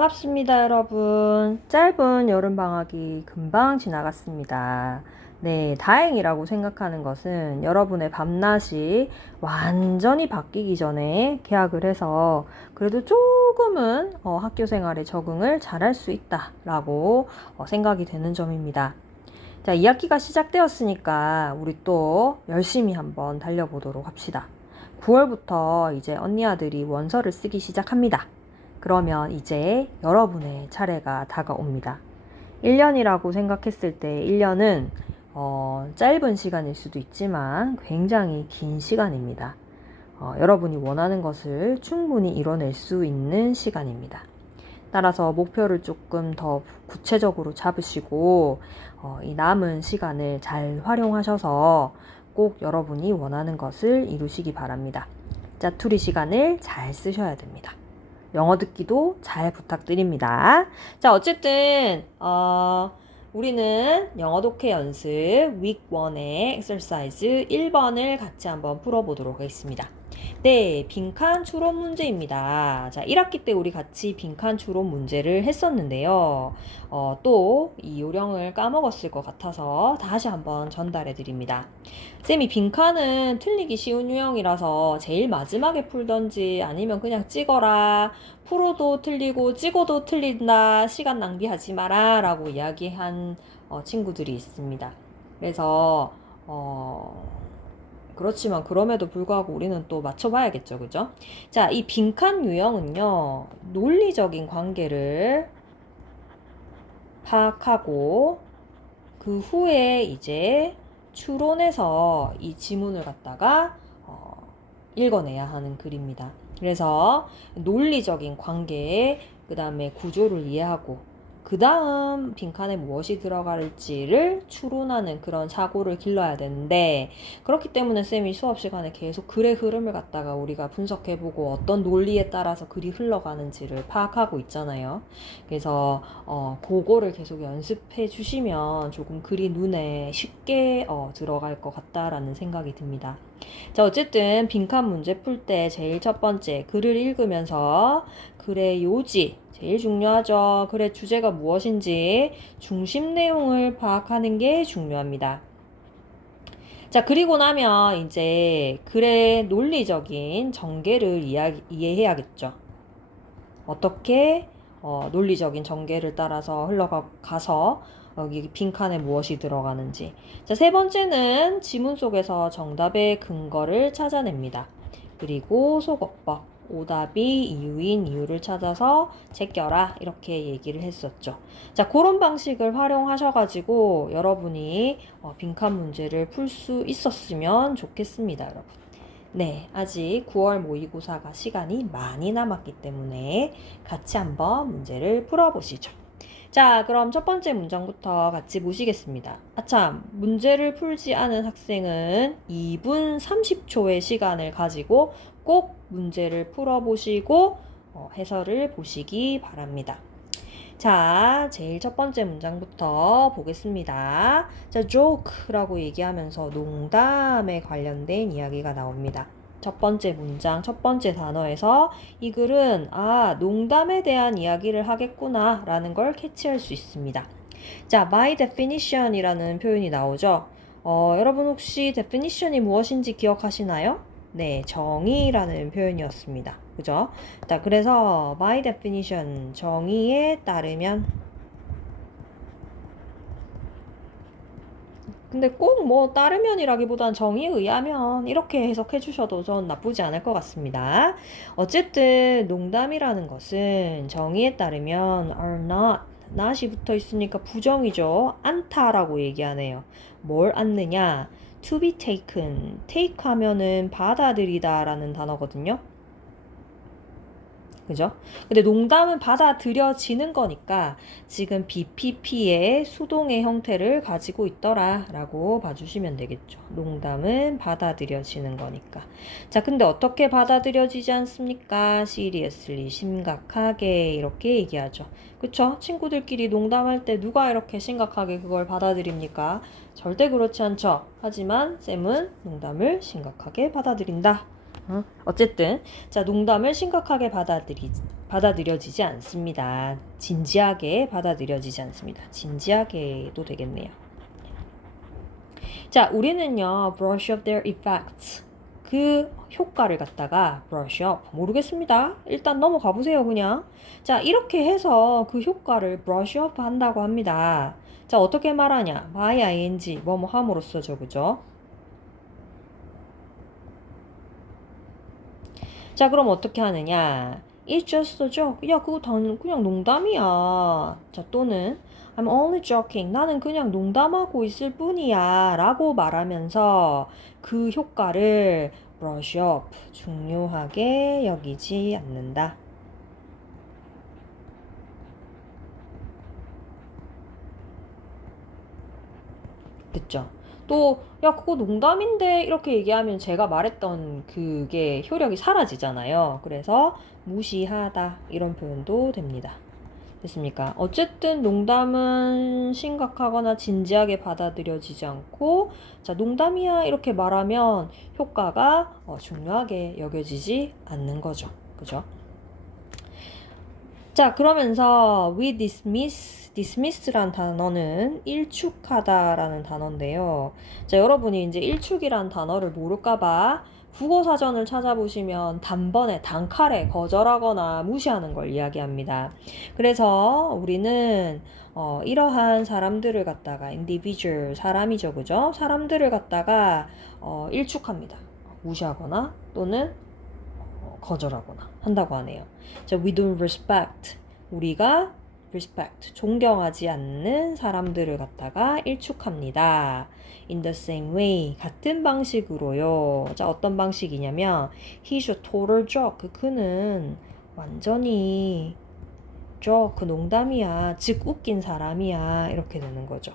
반갑습니다, 여러분. 짧은 여름방학이 금방 지나갔습니다. 네, 다행이라고 생각하는 것은 여러분의 밤낮이 완전히 바뀌기 전에 개학을 해서 그래도 조금은 학교 생활에 적응을 잘할 수 있다라고 생각이 되는 점입니다. 자, 2학기가 시작되었으니까 우리 또 열심히 한번 달려보도록 합시다. 9월부터 이제 언니 아들이 원서를 쓰기 시작합니다. 그러면 이제 여러분의 차례가 다가옵니다. 1년이라고 생각했을 때 1년은 짧은 시간일 수도 있지만 굉장히 긴 시간입니다. 여러분이 원하는 것을 충분히 이뤄낼 수 있는 시간입니다. 따라서 목표를 조금 더 구체적으로 잡으시고 이 남은 시간을 잘 활용하셔서 꼭 여러분이 원하는 것을 이루시기 바랍니다. 짜투리 시간을 잘 쓰셔야 됩니다. 영어 듣기도 잘 부탁드립니다. 자, 어쨌든 우리는 영어 독해 연습 week 1의 exercise 1번을 같이 한번 풀어보도록 하겠습니다. 네, 빈칸 추론 문제입니다. 자, 1학기 때 우리 같이 빈칸 추론 문제를 했었는데요. 또 이 요령을 까먹었을 것 같아서 다시 한번 전달해 드립니다. 쌤이 빈칸은 틀리기 쉬운 유형이라서 제일 마지막에 풀던지 아니면 그냥 찍어라. 풀어도 틀리고 찍어도 틀린다. 시간 낭비하지 마라. 라고 이야기한 친구들이 있습니다. 그래서 그렇지만 그럼에도 불구하고 우리는 또 맞춰봐야겠죠. 그죠? 자, 이 빈칸 유형은요. 논리적인 관계를 파악하고 그 후에 이제 추론해서 이 지문을 갖다가 읽어내야 하는 글입니다. 그래서 논리적인 관계, 그 다음에 구조를 이해하고 그 다음 빈칸에 무엇이 들어갈지를 추론하는 그런 사고를 길러야 되는데, 그렇기 때문에 쌤이 수업 시간에 계속 글의 흐름을 갖다가 우리가 분석해보고 어떤 논리에 따라서 글이 흘러가는지를 파악하고 있잖아요. 그래서 그거를 계속 연습해 주시면 조금 글이 눈에 쉽게 들어갈 것 같다라는 생각이 듭니다. 자, 어쨌든 빈칸 문제 풀 때 제일 첫 번째, 글을 읽으면서 글의 요지, 제일 중요하죠. 글의 주제가 무엇인지 중심 내용을 파악하는 게 중요합니다. 자, 그리고 나면 이제 글의 논리적인 전개를 이해해야겠죠. 어떻게 논리적인 전개를 따라서 흘러가서 여기 빈칸에 무엇이 들어가는지. 자, 세 번째는 지문 속에서 정답의 근거를 찾아냅니다. 그리고 소거법, 오답이 이유인 이유를 찾아서 제껴라, 이렇게 얘기를 했었죠. 자, 그런 방식을 활용하셔가지고 여러분이 빈칸 문제를 풀 수 있었으면 좋겠습니다, 여러분. 네, 아직 9월 모의고사가 시간이 많이 남았기 때문에 같이 한번 문제를 풀어보시죠. 자, 그럼 첫 번째 문장부터 같이 보시겠습니다. 아참, 문제를 풀지 않은 학생은 2분 30초의 시간을 가지고 꼭 문제를 풀어보시고 해설을 보시기 바랍니다. 자, 제일 첫 번째 문장부터 보겠습니다. 자, joke라고 얘기하면서 농담에 관련된 이야기가 나옵니다. 첫 번째 문장, 첫 번째 단어에서 이 글은 농담에 대한 이야기를 하겠구나 라는 걸 캐치할 수 있습니다. 자, by definition 이라는 표현이 나오죠. 여러분 혹시 definition이 무엇인지 기억하시나요? 네, 정의라는 표현이었습니다. 그죠? 자, 그래서 by definition, 정의에 따르면, 근데 꼭 뭐 따르면이라기보단 정의에 의하면 이렇게 해석해 주셔도 전 나쁘지 않을 것 같습니다. 어쨌든 농담이라는 것은 정의에 따르면 are not, not이 붙어 있으니까 부정이죠. 않다라고 얘기하네요. 뭘 않느냐? to be taken, take 하면은 받아들이다 라는 단어거든요. 그죠? 근데 농담은 받아들여지는 거니까 지금 BPP의 수동의 형태를 가지고 있더라 라고 봐주시면 되겠죠. 농담은 받아들여지는 거니까. 자, 근데 어떻게 받아들여지지 않습니까? seriously, 심각하게 이렇게 얘기하죠. 그쵸? 친구들끼리 농담할 때 누가 이렇게 심각하게 그걸 받아들입니까? 절대 그렇지 않죠. 하지만 쌤은 농담을 심각하게 받아들인다. 어쨌든 자, 농담을 심각하게 받아들여지지 않습니다. 진지하게 받아들여지지 않습니다. 진지하게도 되겠네요. 자, 우리는요, brush up their effects. 그 효과를 갖다가 brush up. 모르겠습니다. 일단 넘어가 보세요, 그냥. 자, 이렇게 해서 그 효과를 brush up 한다고 합니다. 자, 어떻게 말하냐? by ing, 뭐뭐 함으로써죠, 그죠? 자, 그럼 어떻게 하느냐? It's just a joke. 야, 그거 그냥 농담이야. 자, 또는 I'm only joking. 나는 그냥 농담하고 있을 뿐이야. 라고 말하면서 그 효과를 brush up. 중요하게 여기지 않는다. 됐죠? 또, 야, 그거 농담인데? 이렇게 얘기하면 제가 말했던 그게 효력이 사라지잖아요. 그래서 무시하다. 이런 표현도 됩니다. 됐습니까? 어쨌든 농담은 심각하거나 진지하게 받아들여지지 않고, 자, 농담이야. 이렇게 말하면 효과가 중요하게 여겨지지 않는 거죠. 그죠? 자, 그러면서 we dismiss란 단어는 일축하다라는 단어인데요. 자, 여러분이 이제 일축이란 단어를 모를까봐 국어사전을 찾아보시면 단번에 단칼에 거절하거나 무시하는 걸 이야기합니다. 그래서 우리는 이러한 사람들을 갖다가 individual, 사람이죠, 그죠? 사람들을 갖다가 일축합니다. 무시하거나 또는 거절하거나 한다고 하네요. 자, we don't respect. 우리가 respect, 존경하지 않는 사람들을 갖다가 일축합니다. In the same way, 같은 방식으로요. 자, 어떤 방식이냐면 he's a total joke. 그는 완전히 joke, 농담이야. 즉 웃긴 사람이야. 이렇게 되는 거죠.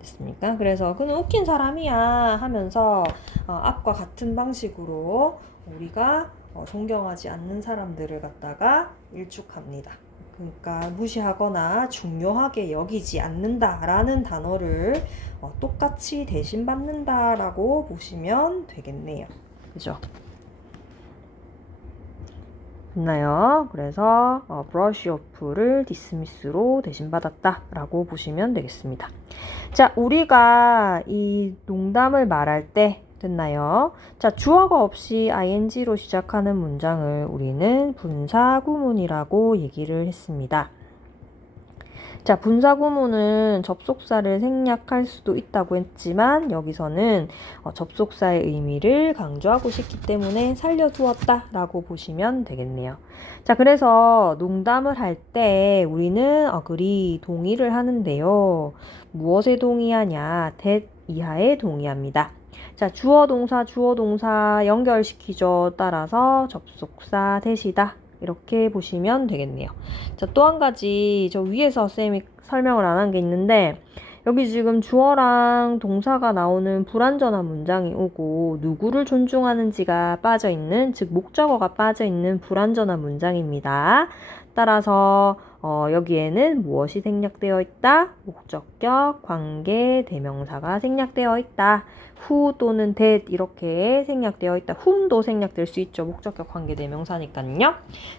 됐습니까? 그래서 그는 웃긴 사람이야 하면서 앞과 같은 방식으로 우리가 존경하지 않는 사람들을 갖다가 일축합니다. 그러니까 무시하거나 중요하게 여기지 않는다라는 단어를 똑같이 대신받는다라고 보시면 되겠네요. 그죠? 됐나요? 그래서 brush off를 dismiss로 대신받았다라고 보시면 되겠습니다. 자, 우리가 이 농담을 말할 때 됐나요? 자, 주어가 없이 ing로 시작하는 문장을 우리는 분사구문이라고 얘기를 했습니다. 자, 분사구문은 접속사를 생략할 수도 있다고 했지만 여기서는 접속사의 의미를 강조하고 싶기 때문에 살려두었다라고 보시면 되겠네요. 자, 그래서 농담을 할 때 우리는 agree, 동의를 하는데요. 무엇에 동의하냐? that 이하에 동의합니다. 자, 주어 동사 연결시키죠. 따라서 접속사 that이다. 이렇게 보시면 되겠네요. 자, 또 한 가지 저 위에서 쌤이 설명을 안 한 게 있는데 여기 지금 주어랑 동사가 나오는 불완전한 문장이 오고 누구를 존중하는지가 빠져있는, 즉 목적어가 빠져있는 불완전한 문장입니다. 따라서 여기에는 무엇이 생략되어 있다? 목적격, 관계, 대명사가 생략되어 있다. who 또는 that 이렇게 생략되어 있다. whom도 생략될 수 있죠. 목적격, 관계, 대명사니까요.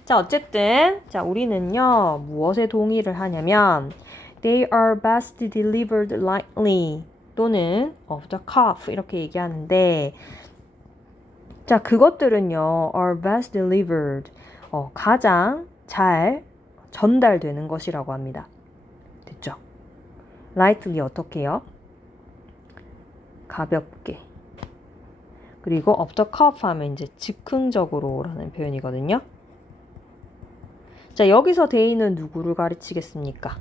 자, 어쨌든 자, 우리는요. 무엇에 동의를 하냐면 they are best delivered lightly 또는 off the cuff 이렇게 얘기하는데 자, 그것들은요. are best delivered 가장 잘 전달되는 것이라고 합니다. 됐죠? lightly 어떻게 해요? 가볍게. 그리고 off the cuff 하면 이제 즉흥적으로 라는 표현이거든요. 자, 여기서 they는 누구를 가르치겠습니까?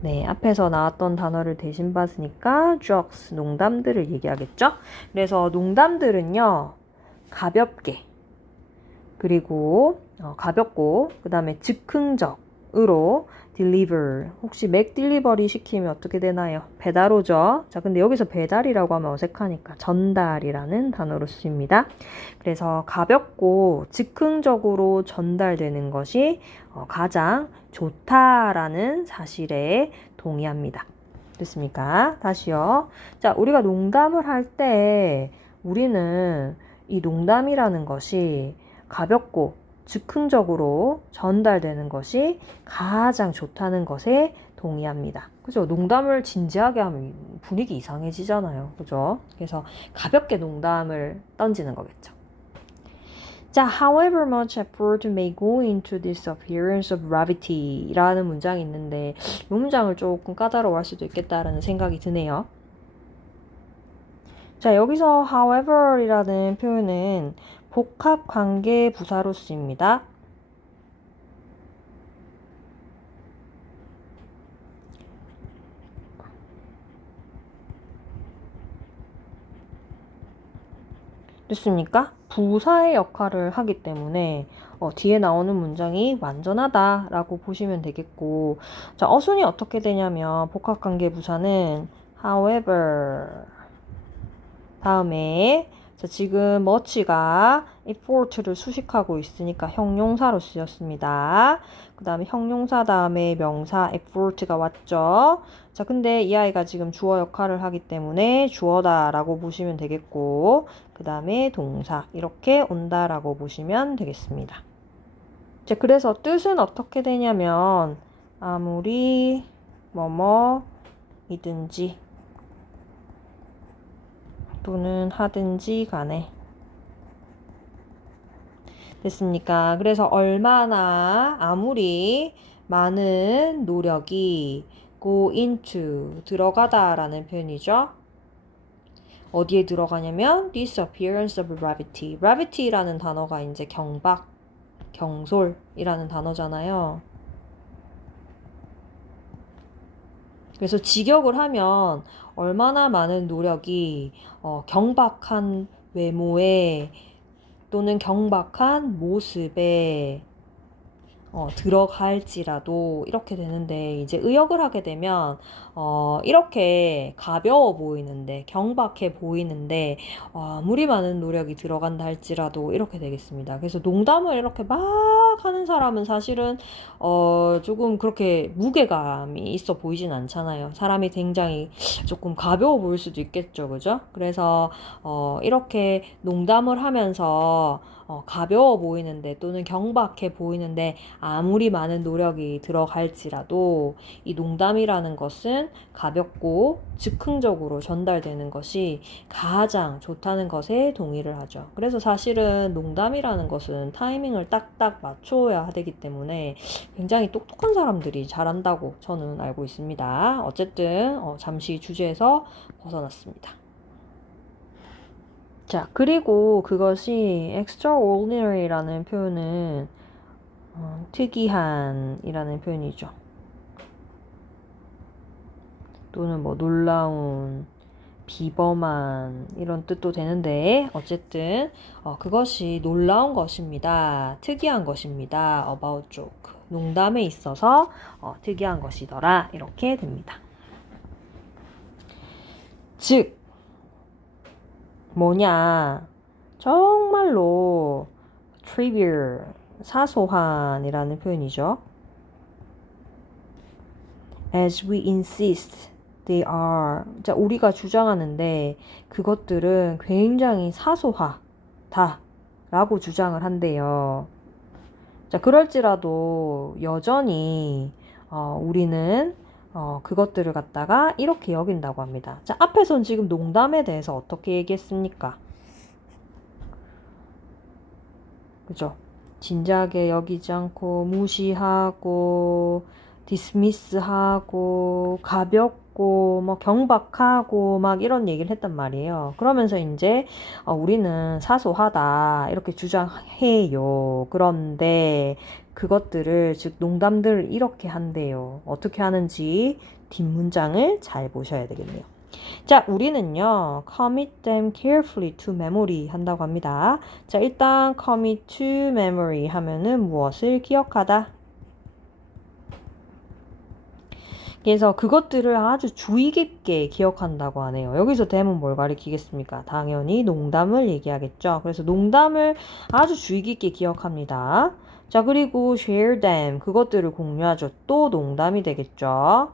네, 앞에서 나왔던 단어를 대신 받으니까 jokes, 농담들을 얘기하겠죠? 그래서 농담들은요, 가볍게, 그리고 가볍고, 그 다음에 즉흥적으로 deliver. 혹시 맥 딜리버리 시키면 어떻게 되나요? 배달 오죠? 자, 근데 여기서 배달이라고 하면 어색하니까 전달이라는 단어로 쓰입니다. 그래서 가볍고 즉흥적으로 전달되는 것이 가장 좋다라는 사실에 동의합니다. 됐습니까? 다시요. 자, 우리가 농담을 할 때 우리는 이 농담이라는 것이 가볍고 즉흥적으로 전달되는 것이 가장 좋다는 것에 동의합니다. 그죠? 농담을 진지하게 하면 분위기 이상해지잖아요. 그죠? 그래서 가볍게 농담을 던지는 거겠죠. 자, however much effort may go into this appearance of gravity 라는 문장이 있는데 이 문장을 조금 까다로워할 수도 있겠다라는 생각이 드네요. 자, 여기서 however 이라는 표현은 복합 관계 부사로 쓰입니다. 됐습니까? 부사의 역할을 하기 때문에 뒤에 나오는 문장이 완전하다라고 보시면 되겠고, 자, 어순이 어떻게 되냐면 복합관계 부사는 however 다음에 자, 지금 much가 effort를 수식하고 있으니까 형용사로 쓰였습니다. 그 다음에 형용사 다음에 명사 effort가 왔죠. 자, 근데 이 아이가 지금 주어 역할을 하기 때문에 주어다라고 보시면 되겠고, 그 다음에 동사 이렇게 온다라고 보시면 되겠습니다. 자, 그래서 뜻은 어떻게 되냐면 아무리 뭐뭐이든지 또는 하든지 간에 됐습니까? 그래서 얼마나 아무리 많은 노력이 go into 들어가다라는 표현이죠. 어디에 들어가냐면 this appearance of gravity. gravity라는 단어가 이제 경박, 경솔이라는 단어잖아요. 그래서 직역을 하면 얼마나 많은 노력이 경박한 외모에 또는 경박한 모습에 들어갈지라도 이렇게 되는데 이제 의역을 하게 되면 이렇게 가벼워 보이는데 경박해 보이는데 아무리 많은 노력이 들어간다 할지라도 이렇게 되겠습니다. 그래서 농담을 이렇게 막 하는 사람은 사실은 조금 그렇게 무게감이 있어 보이진 않잖아요. 사람이 굉장히 조금 가벼워 보일 수도 있겠죠. 그죠? 그래서 이렇게 농담을 하면서 가벼워 보이는데 또는 경박해 보이는데 아무리 많은 노력이 들어갈지라도 이 농담이라는 것은 가볍고 즉흥적으로 전달되는 것이 가장 좋다는 것에 동의를 하죠. 그래서 사실은 농담이라는 것은 타이밍을 딱딱 맞춰야 되기 때문에 굉장히 똑똑한 사람들이 잘한다고 저는 알고 있습니다. 어쨌든 잠시 주제에서 벗어났습니다. 자, 그리고 그것이 extraordinary라는 표현은 특이한이라는 표현이죠. 또는 뭐 놀라운, 비범한 이런 뜻도 되는데 어쨌든 그것이 놀라운 것입니다. 특이한 것입니다. about joke. 농담에 있어서 특이한 것이더라. 이렇게 됩니다. 즉 뭐냐 정말로 trivial 사소한이라는 표현이죠. As we insist they are. 자, 우리가 주장하는데 그것들은 굉장히 사소하다 라고 주장을 한대요. 자, 그럴지라도 여전히 우리는 그것들을 갖다가 이렇게 여긴다고 합니다. 자, 앞에선 지금 농담에 대해서 어떻게 얘기했습니까? 그죠? 진지하게 여기지 않고 무시하고 디스미스하고 가볍고 뭐 경박하고 막 이런 얘기를 했단 말이에요. 그러면서 이제 우리는 사소하다 이렇게 주장해요. 그런데 그것들을 즉 농담들을 이렇게 한대요. 어떻게 하는지 뒷문장을 잘 보셔야 되겠네요. 자, 우리는요, commit them carefully to memory 한다고 합니다. 자, 일단 commit to memory 하면은 무엇을 기억하다. 그래서 그것들을 아주 주의 깊게 기억한다고 하네요. 여기서 them은 뭘 가리키겠습니까? 당연히 농담을 얘기하겠죠. 그래서 농담을 아주 주의 깊게 기억합니다. 자, 그리고 share them 그것들을 공유하죠. 또 농담이 되겠죠.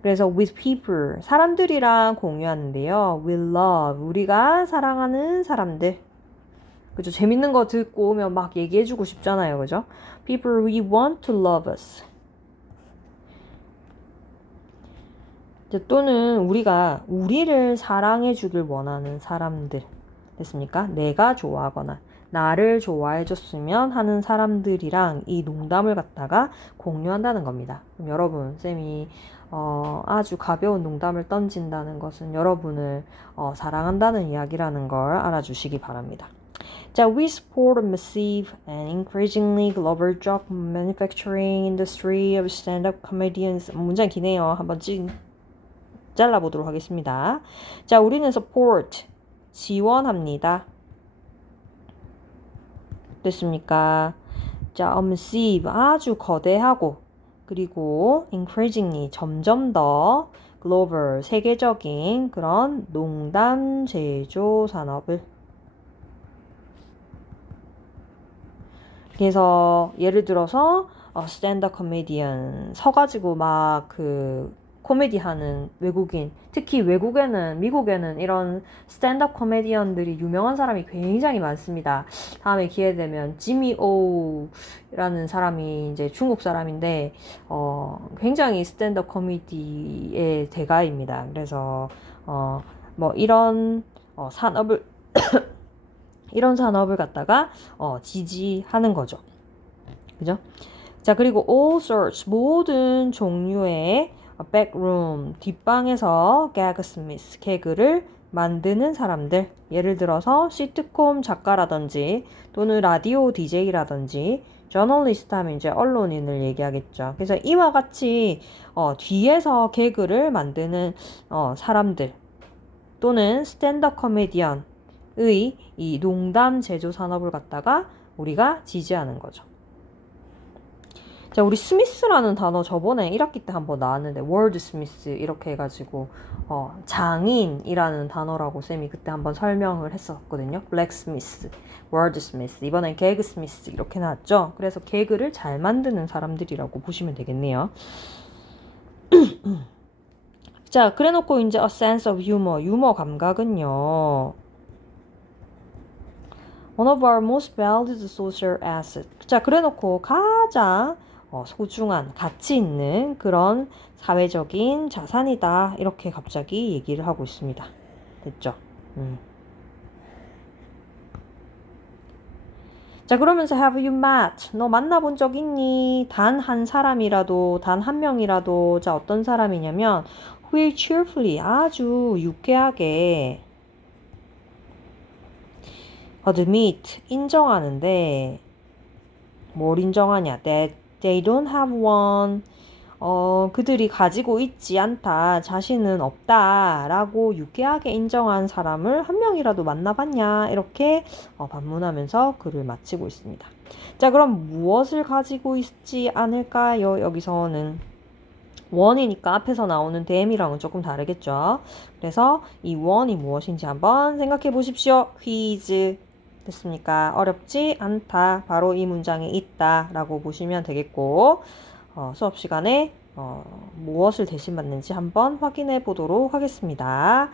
그래서 with people 사람들이랑 공유하는데요. with love 우리가 사랑하는 사람들. 그죠? 재밌는 거 듣고 오면 막 얘기해주고 싶잖아요. 그죠? People we want to love us. 또는 우리가 우리를 사랑해주길 원하는 사람들. 됐습니까? 내가 좋아하거나 나를 좋아해줬으면 하는 사람들이랑 이 농담을 갖다가 공유한다는 겁니다. 그럼 여러분, 쌤이 아주 가벼운 농담을 던진다는 것은 여러분을 사랑한다는 이야기라는 걸 알아주시기 바랍니다. 자, we support a massive and increasingly global job manufacturing industry of stand-up comedians. 문장 기네요. 한번 잘라보도록 하겠습니다. 자, 우리는 support, 지원합니다. 됐습니까? 자, massive, 아주 거대하고, 그리고 increasingly, 점점 더 global, 세계적인 그런 농담 제조 산업을. 그래서 예를 들어서 스탠드업 코미디언 서가지고 막 그 코미디 하는 외국인, 특히 외국에는, 미국에는 이런 스탠드업 코미디언들이 유명한 사람이 굉장히 많습니다. 다음에 기회 되면 지미 오라는 사람이 이제 중국 사람인데 굉장히 스탠드업 코미디의 대가입니다. 그래서 뭐 이런 산업을 이런 산업을 갖다가 지지하는 거죠. 그죠? 자, 그리고 all sorts, 모든 종류의 backroom, 뒷방에서 gagsmith, 개그를 만드는 사람들. 예를 들어서 시트콤 작가라든지 또는 라디오 DJ라든지 저널리스트 하면 이제 언론인을 얘기하겠죠. 그래서 이와 같이 뒤에서 개그를 만드는 사람들 또는 스탠드업 코미디언 의 이 농담 제조 산업을 갖다가 우리가 지지하는 거죠. 자, 우리 스미스라는 단어 저번에 1학기 때 한번 나왔는데 월드 스미스 이렇게 해가지고 장인이라는 단어라고 쌤이 그때 한번 설명을 했었거든요. 블랙 스미스, 월드 스미스, 이번엔 개그 스미스 이렇게 나왔죠. 그래서 개그를 잘 만드는 사람들이라고 보시면 되겠네요. 자, 그래놓고 이제 a sense of humor, 유머 감각은요. One of our most valued social assets. 자, 그래놓고 가장 소중한, 가치 있는 그런 사회적인 자산이다. 이렇게 갑자기 얘기를 하고 있습니다. 됐죠? 자, 그러면서 have you met? 너 만나본 적 있니? 단 한 사람이라도, 단 한 명이라도. 자, 어떤 사람이냐면 who will cheerfully, 아주 유쾌하게 admit, 인정하는데 뭘 인정하냐? That they don't have one. 그들이 가지고 있지 않다. 자신은 없다. 라고 유쾌하게 인정한 사람을 한 명이라도 만나봤냐? 이렇게 반문하면서 글을 마치고 있습니다. 자, 그럼 무엇을 가지고 있지 않을까요? 여기서는 원이니까 앞에서 나오는 them이랑은 조금 다르겠죠. 그래서 이 원이 무엇인지 한번 생각해 보십시오. 퀴즈. 됐습니까? 어렵지 않다. 바로 이 문장에 있다. 라고 보시면 되겠고, 수업 시간에 무엇을 대신받는지 한번 확인해 보도록 하겠습니다.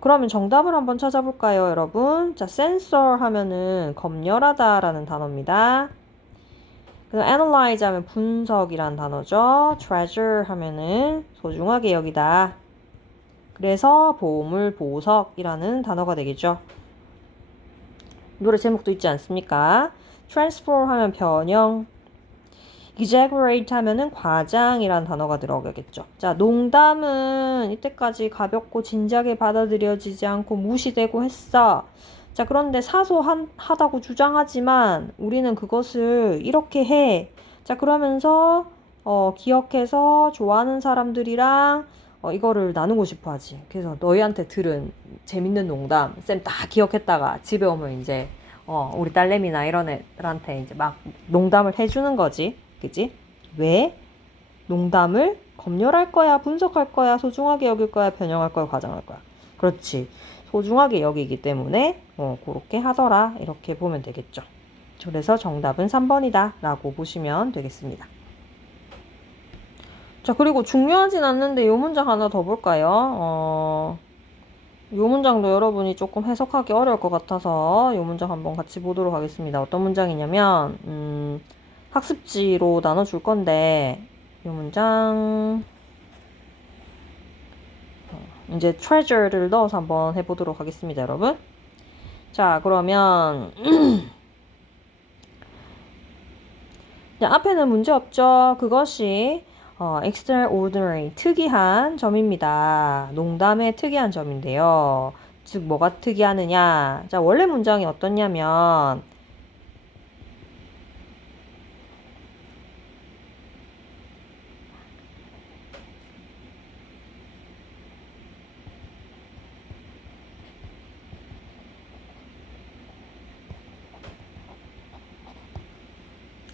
그러면 정답을 한번 찾아볼까요, 여러분? 자, censor 하면은 검열하다 라는 단어입니다. 그래서 analyze 하면 분석이란 단어죠. treasure 하면은 소중하게 여기다. 그래서 보물, 보석이라는 단어가 되겠죠. 노래 제목도 있지 않습니까? transform 하면 변형, exaggerate 하면은 과장이라는 단어가 들어가겠죠. 자, 농담은 이때까지 가볍고 진지하게 받아들여지지 않고 무시되고 했어. 자, 그런데 사소하다고 주장하지만 우리는 그것을 이렇게 해. 자, 그러면서 기억해서 좋아하는 사람들이랑 이거를 나누고 싶어 하지. 그래서 너희한테 들은 재밌는 농담 쌤 다 기억했다가 집에 오면 이제 우리 딸내미나 이런 애들한테 이제 막 농담을 해주는 거지. 그치? 왜? 농담을 검열할 거야, 분석할 거야, 소중하게 여길 거야, 변형할 거야, 과장할 거야. 그렇지. 소중하게 여기기 때문에 그렇게 하더라. 이렇게 보면 되겠죠. 그래서 정답은 3번이다 라고 보시면 되겠습니다. 자, 그리고 중요하진 않는데 이 문장 하나 더 볼까요? 이 문장도 여러분이 조금 해석하기 어려울 것 같아서 이 문장 한번 같이 보도록 하겠습니다. 어떤 문장이냐면 학습지로 나눠줄 건데 이 문장 이제 treasure를 넣어서 한번 해보도록 하겠습니다, 여러분. 자, 그러면 앞에는 문제 없죠. 그것이 extraordinary, 특이한 점입니다. 농담의 특이한 점인데요. 즉, 뭐가 특이하느냐. 자, 원래 문장이 어떻냐면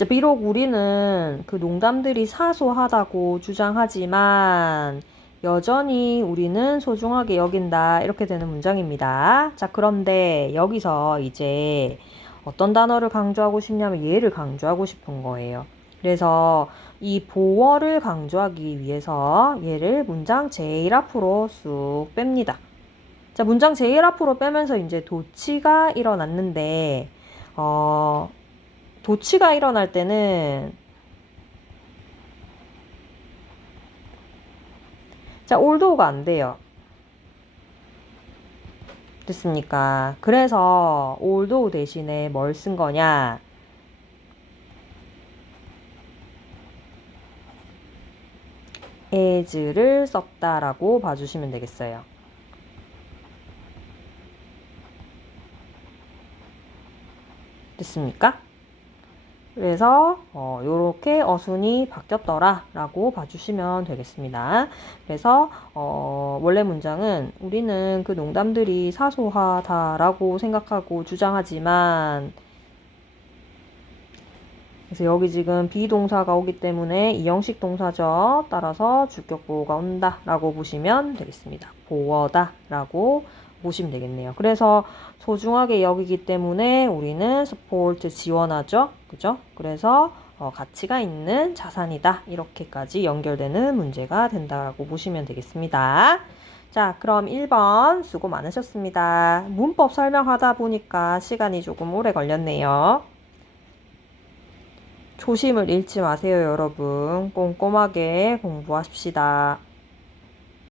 비록 우리는 그 농담들이 사소하다고 주장하지만 여전히 우리는 소중하게 여긴다. 이렇게 되는 문장입니다. 자, 그런데 여기서 이제 어떤 단어를 강조하고 싶냐면 얘를 강조하고 싶은 거예요. 그래서 이 보어를 강조하기 위해서 얘를 문장 제일 앞으로 쑥 뺍니다. 자, 문장 제일 앞으로 빼면서 이제 도치가 일어났는데 도치가 일어날 때는 자, 올도가 안 돼요. 됐습니까? 그래서 올도 대신에 뭘 쓴 거냐? as를 썼다라고 봐주시면 되겠어요. 됐습니까? 그래서 요렇게 어순이 바뀌었더라 라고 봐주시면 되겠습니다. 그래서 원래 문장은 우리는 그 농담들이 사소하다라고 생각하고 주장하지만 그래서 여기 지금 비동사가 오기 때문에 이형식 동사죠. 따라서 주격보호가 온다 라고 보시면 되겠습니다. 보어다 라고 보시면 되겠네요. 그래서 소중하게 여기기 때문에 우리는 support 지원하죠. 그죠? 그래서 가치가 있는 자산이다. 이렇게까지 연결되는 문제가 된다고 보시면 되겠습니다. 자, 그럼 1번 수고 많으셨습니다. 문법 설명하다 보니까 시간이 조금 오래 걸렸네요. 초심을 잃지 마세요, 여러분. 꼼꼼하게 공부하십시다.